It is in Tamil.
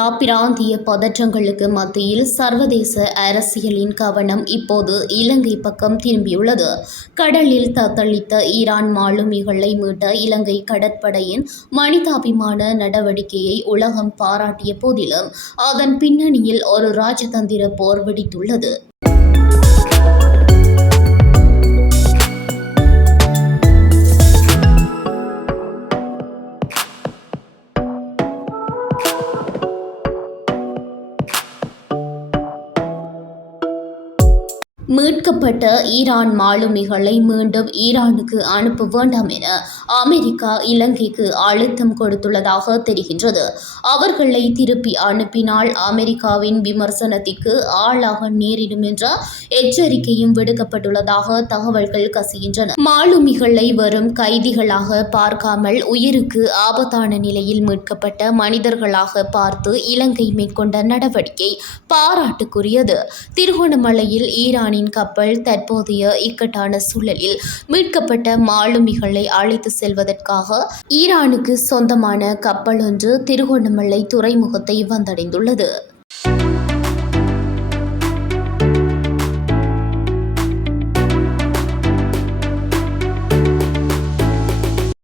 உட்பட பிராந்திய பதற்றங்களுக்கு மத்தியில் சர்வதேச அரசியலின் கவனம் இப்போது இலங்கை பக்கம் திரும்பியுள்ளது. கடலில் தத்தளித்த ஈரான் மாலுமிகளை மீட்ட இலங்கை கடற்படையின் மனிதாபிமான நடவடிக்கையை உலகம் பாராட்டிய போதிலும் அதன் பின்னணியில் ஒரு ராஜதந்திர போர் வெடித்துள்ளது. மீட்கப்பட்ட ஈரான் மாலுமிகளை மீண்டும் ஈரானுக்கு அனுப்ப வேண்டாம் என அமெரிக்கா இலங்கைக்கு அழுத்தம் கொடுத்துள்ளதாக தெரிகின்றது. அவர்களை திருப்பி அனுப்பினால் அமெரிக்காவின் விமர்சனத்திற்கு ஆளாக நேரிடும் என்ற எச்சரிக்கையும் விடுக்கப்பட்டுள்ளதாக தகவல்கள் கசிகின்றன. மாலுமிகளை வெறும் கைதிகளாக பார்க்காமல் உயிருக்கு ஆபத்தான நிலையில் மீட்கப்பட்ட மனிதர்களாக பார்த்து இலங்கை மேற்கொண்ட நடவடிக்கை பாராட்டுக்குரியது. திருகோணமலையில் ஈரானின் கப்பல் தற்போதைய இக்கட்டான சூழலில் மீட்கப்பட்ட மாலுமிகளை அழைத்து செல்வதற்காக ஈரானுக்கு சொந்தமான கப்பல் ஒன்று திருகோணமலை துறைமுகத்தை வந்தடைந்துள்ளது.